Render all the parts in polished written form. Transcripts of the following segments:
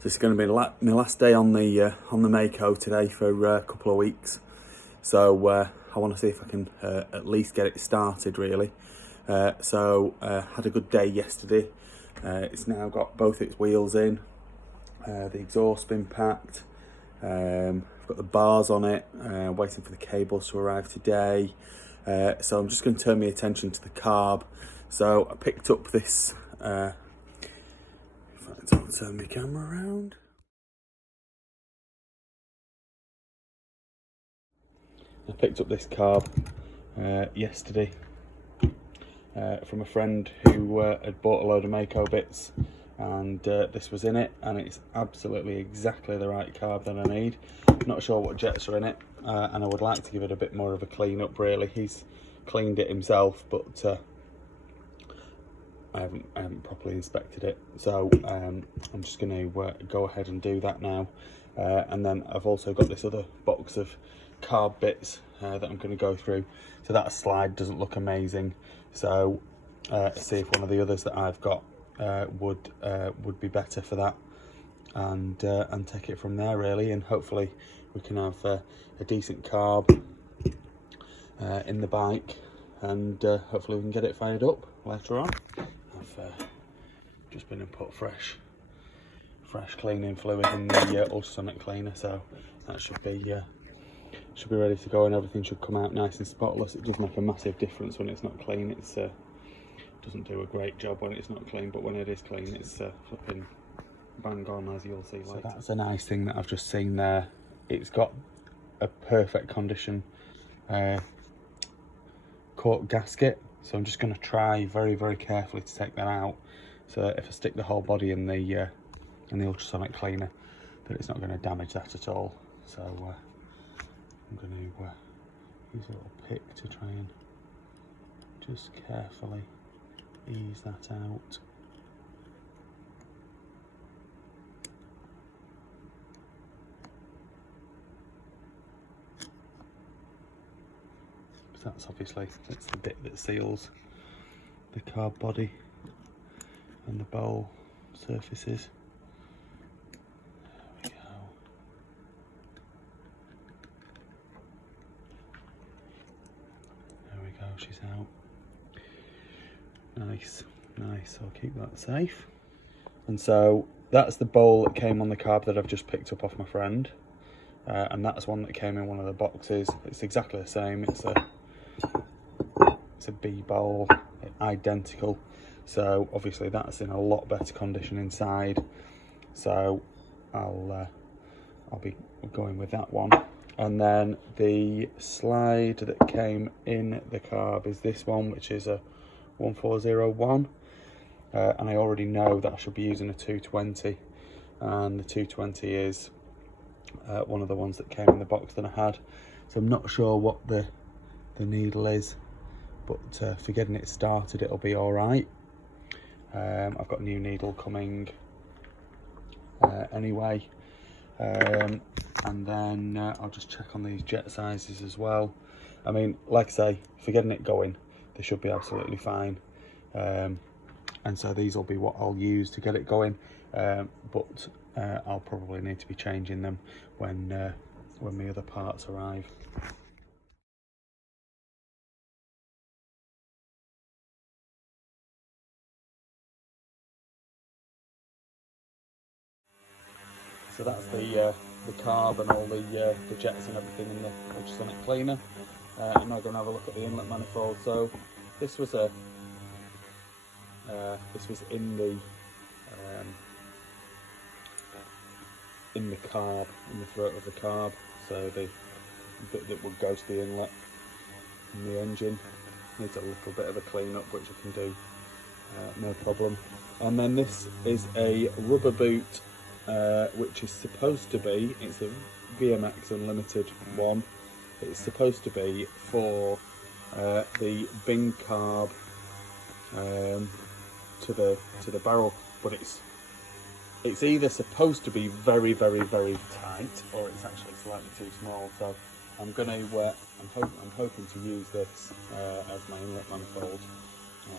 So it's going to be my last day on the Maico today for a couple of weeks. So I want to see if I can at least get it started really. So had a good day yesterday. It's now got both its wheels in, the exhaust been packed. I've got the bars on it, waiting for the cables to arrive today. So I'm just going to turn my attention to the carb. So I picked up this, I'll turn my camera around. I picked up this carb yesterday from a friend who had bought a load of Maico bits, and this was in it, and it's absolutely exactly the right carb that I need. Not sure what jets are in it, and I would like to give it a bit more of a clean up really. He's cleaned it himself, but I haven't properly inspected it, so I'm just going to go ahead and do that now. And then I've also got this other box of carb bits that I'm going to go through. So that slide doesn't look amazing, so see if one of the others that I've got would be better for that, and take it from there really, and hopefully we can have a decent carb in the bike, and hopefully we can get it fired up later on. I've just been and put fresh cleaning fluid in the ultrasonic cleaner, so that should be ready to go, and everything should come out nice and spotless. It does make a massive difference when it's not clean. It's doesn't do a great job when it's not clean, but when it is clean, it's flipping bang on, as you'll see later. So that's a nice thing that I've just seen there. It's got a perfect condition cork gasket, so I'm just going to try very carefully to take that out, so that if I stick the whole body in the ultrasonic cleaner, that it's not going to damage that at all. So I'm going to use a little pick to try and just carefully ease that out. So that's the bit that seals the carb body and the bowl surfaces. There we go. There we go, she's out. Nice. I'll keep that safe. And so that's the bowl that came on the carb that I've just picked up off my friend, and that's one that came in one of the boxes. It's exactly the same. It's a B bowl, identical. So obviously that's in a lot better condition inside. So I'll be going with that one. And then the slide that came in the carb is this one, which is a 1401. And I already know that I should be using a 220, and the 220 is one of the ones that came in the box that I had. So I'm not sure what the needle is, but for getting it started it'll be all right. I've got a new needle coming anyway, and then I'll just check on these jet sizes as well. I mean, like I say, for getting it going, they should be absolutely fine. And so these will be what I'll use to get it going, but I'll probably need to be changing them when the other parts arrive. So that's the carb and all the jets and everything in the ultrasonic cleaner. I'm now going to have a look at the inlet manifold. So this was in the carb, in the throat of the carb. So the bit that would go to the inlet in the engine needs a little bit of a clean up, which I can do, no problem. And then this is a rubber boot, which is supposed to be, it's a VMAX Unlimited one. It's supposed to be for the Bing carb to the barrel, but it's either supposed to be very tight, or it's actually slightly too small. So I'm hoping to use this as my inlet manifold.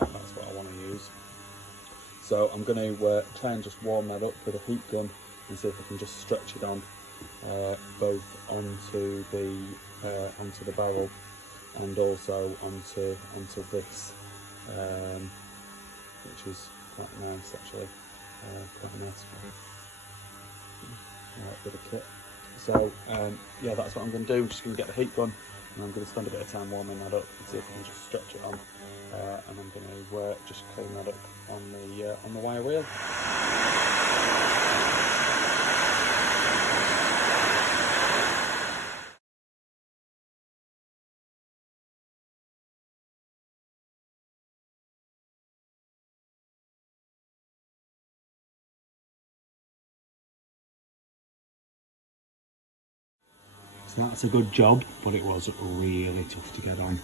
That's what I want to use. So I'm going to try and just warm that up with a heat gun and see if I can just stretch it on both onto the barrel and also onto this, which is quite nice actually, quite a nice bit of kit. So yeah, that's what I'm going to do. I'm just going to get the heat gun, and I'm going to spend a bit of time warming that up and see if I can just stretch it on, and I'm going to just clean that up on the wire wheel. So that's a good job, but it was really tough to get on.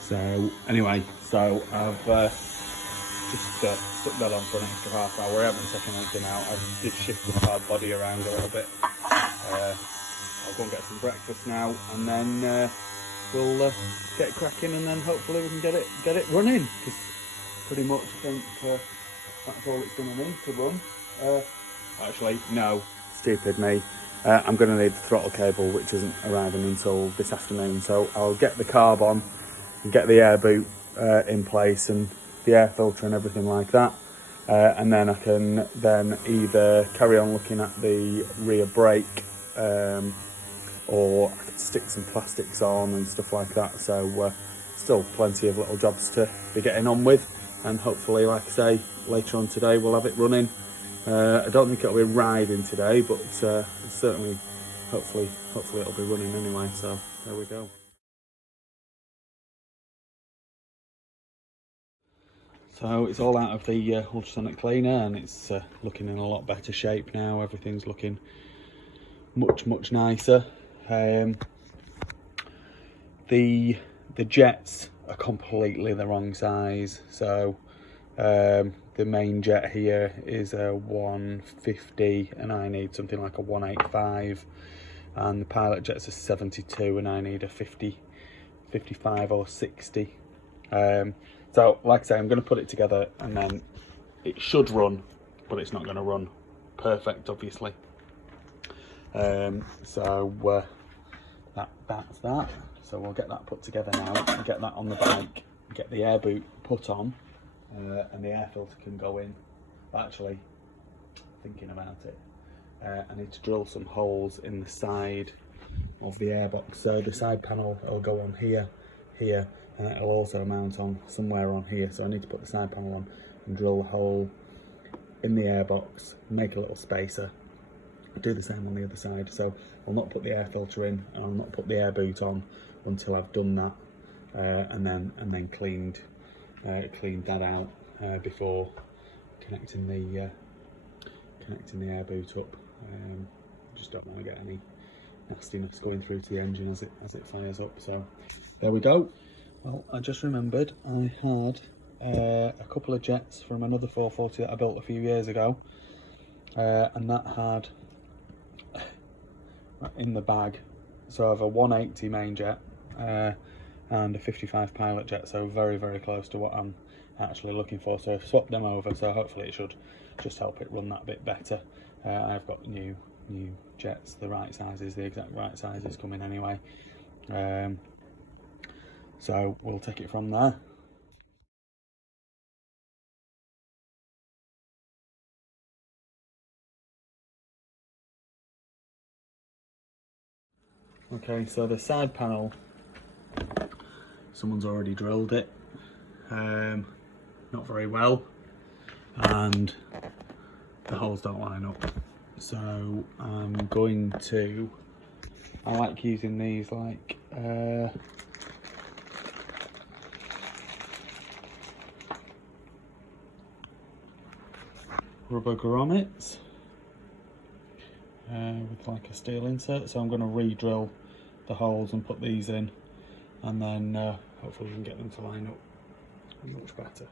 So anyway, so I've just stuck that on for an extra half hour. I haven't taken anything out. I did shift the hard body around a little bit. I'll go and get some breakfast now, and then we'll get cracking, and then hopefully we can get it running. Because pretty much I think that's all it's going to need to run. Actually, no, stupid me. I'm going to need the throttle cable, which isn't arriving until this afternoon. So I'll get the carb on and get the air boot in place and the air filter and everything like that. And then I can then either carry on looking at the rear brake, or I could stick some plastics on and stuff like that. So still plenty of little jobs to be getting on with. And hopefully, like I say, later on today we'll have it running. I don't think it'll be riding today, but certainly, hopefully it'll be running anyway. So there we go. So it's all out of the ultrasonic cleaner, and it's looking in a lot better shape now. Everything's looking much nicer. The jets are completely the wrong size. So the main jet here is a 150 and I need something like a 185, and the pilot jet's a 72 and I need a 55 or 60. So like I say, I'm going to put it together, and then it should run, but it's not going to run perfect, obviously. So that's that. So we'll get that put together now, and get that on the bike, get the air boot put on, and the air filter can go in. Actually, thinking about it, I need to drill some holes in the side of the airbox. So the side panel will go on here, and it'll also mount on somewhere on here. So I need to put the side panel on and drill a hole in the airbox, make a little spacer. I'll do the same on the other side. So I'll not put the air filter in, and I'll not put the air boot on until I've done that, and then cleaned that out before connecting the air boot up. Just don't want to get any nastiness going through to the engine as it fires up. So there we go. Well, I just remembered I had a couple of jets from another 440 that I built a few years ago, and that had in the bag, so I have a 180 main jet and a 55 pilot jet, so very close to what I'm actually looking for. So I've swapped them over, so hopefully it should just help it run that bit better. I've got new jets, the right sizes, the exact right sizes coming anyway. So we'll take it from there. Okay, so the side panel, someone's already drilled it, not very well, and the holes don't line up. So I'm going to, I like using these like rubber grommets with like a steel insert. So I'm going to re-drill the holes and put these in, and then hopefully we can get them to line up much better.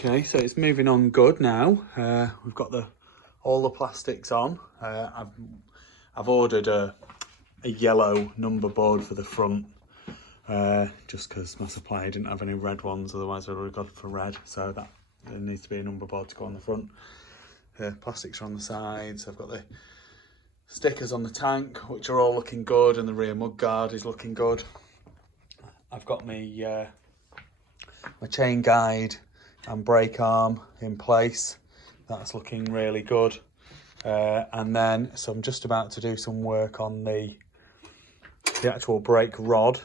Okay, so it's moving on good now. We've got all the plastics on. I've ordered a yellow number board for the front, just because my supplier didn't have any red ones, otherwise I would have gone for red. So that there needs to be a number board to go on the front. Plastics are on the sides. I've got the stickers on the tank, which are all looking good, and the rear mudguard is looking good. I've got my chain guide and brake arm in place. That's looking really good. And then, so I'm just about to do some work on the actual brake rod.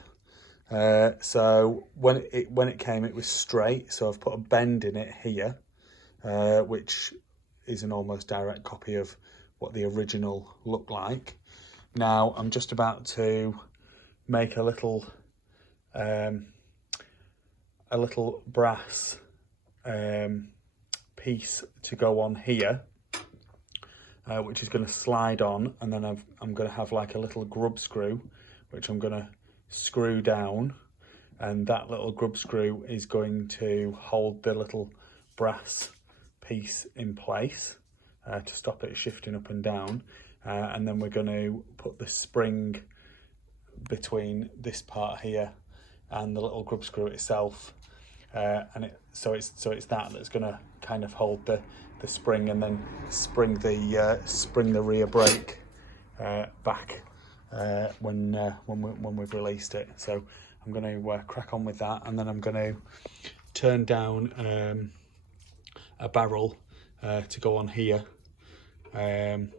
So when it came, it was straight. So I've put a bend in it here, which is an almost direct copy of what the original looked like. Now I'm just about to make a little brass piece to go on here, which is going to slide on, and then I'm going to have like a little grub screw which I'm going to screw down, and that little grub screw is going to hold the little brass piece in place to stop it shifting up and down, and then we're going to put the spring between this part here and the little grub screw itself, and so it's that's going to kind of hold the spring, and then spring the rear brake back when we've released it. So I'm going to crack on with that, and then I'm going to turn down a barrel to go on here in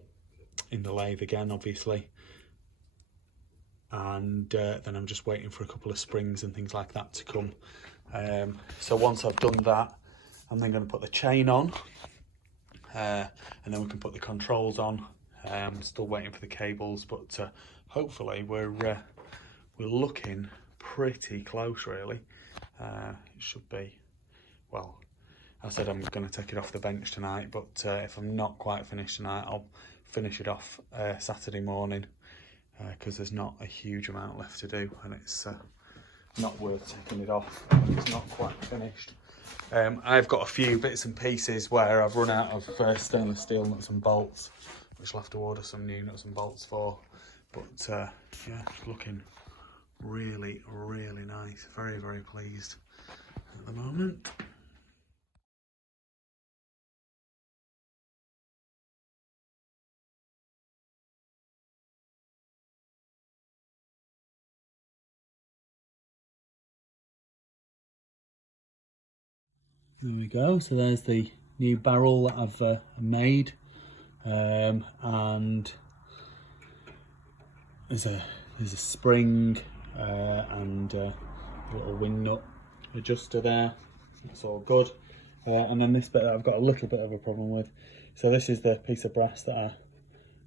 the lathe again, obviously. And then I'm just waiting for a couple of springs and things like that to come. So once I've done that, I'm then going to put the chain on, and then we can put the controls on. I'm still waiting for the cables, but hopefully we're looking pretty close, really. It should be, well, I said I'm going to take it off the bench tonight, but if I'm not quite finished tonight, I'll finish it off Saturday morning, because there's not a huge amount left to do, and it's not worth taking it off when it's not quite finished. I've got a few bits and pieces where I've run out of stainless steel nuts and bolts, which I'll have to order some new nuts and bolts for. But yeah, it's looking really, really nice. Very, very pleased at the moment. There we go. So there's the new barrel that I've made, and there's a spring and a little wing nut adjuster there. That's all good. And then this bit I've got a little bit of a problem with. So this is the piece of brass that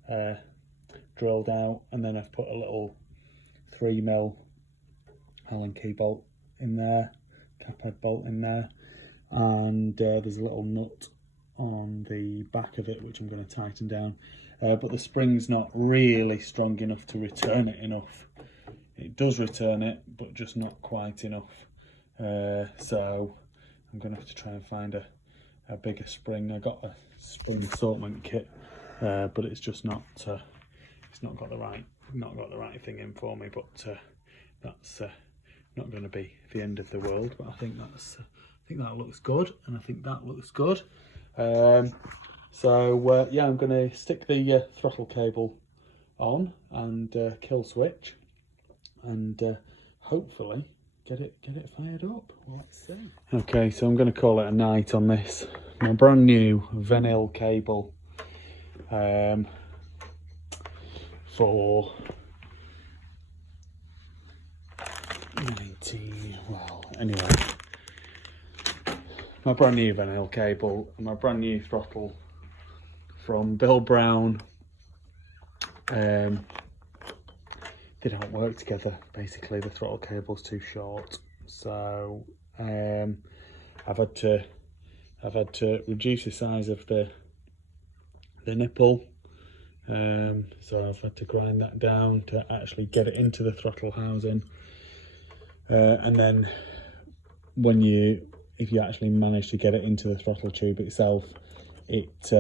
I drilled out, and then I've put a little 3mm Allen key bolt in there, cap head bolt in there, and there's a little nut on the back of it which I'm going to tighten down, but the spring's not really strong enough to return it enough. It does return it, but just not quite enough, so I'm going to have to try and find a bigger spring. I got a spring assortment kit, but it's just not it's not got the right thing in for me, but that's not going to be the end of the world. But I think that looks good, and I think that looks good. So yeah, I'm going to stick the throttle cable on and kill switch, and hopefully get it fired up. Let's see. Okay, so I'm going to call it a night on this. My brand new vinyl cable for 19. Well, anyway. My brand new vinyl cable and my brand new throttle from Bill Brown. They don't work together. Basically, the throttle cable's too short, so I've had to reduce the size of the nipple. So I've had to grind that down to actually get it into the throttle housing, and then when you if you actually manage to get it into the throttle tube itself, it's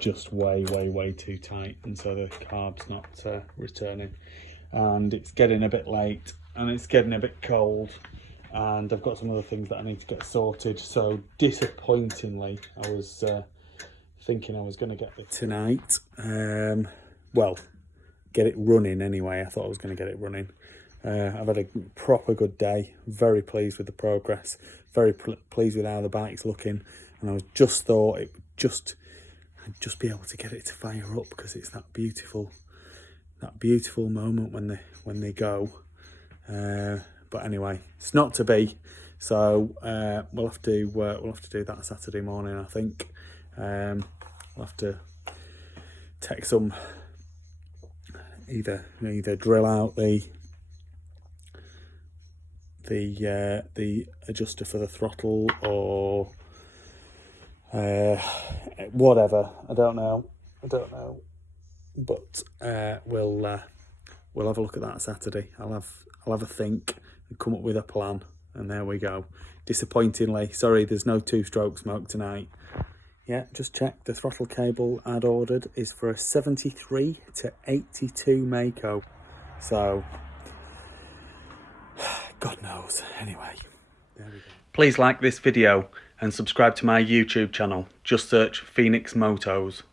just way too tight, and so the carb's not returning. And it's getting a bit late, and it's getting a bit cold, and I've got some other things that I need to get sorted. So disappointingly, I was thinking I was going to get it tonight. Well, get it running anyway. I thought I was going to get it running. I've had a proper good day. Very pleased with the progress. Very pleased with how the bike's looking. And I just thought it would I'd just be able to get it to fire up, because it's that beautiful moment when they go. But anyway, it's not to be. So we'll have to do that Saturday morning, I think. We'll have to take some, either drill out the adjuster for the throttle, or whatever. I don't know, but we'll have a look at that Saturday. I'll have a think and come up with a plan, and there we go. Disappointingly, sorry, there's no two-stroke smoke tonight. Yeah, just check, the throttle cable I'd ordered is for a 73 to 82 Maico. So, God knows. Anyway, there we go. Please like this video and subscribe to my YouTube channel. Just search Phoenix Motos.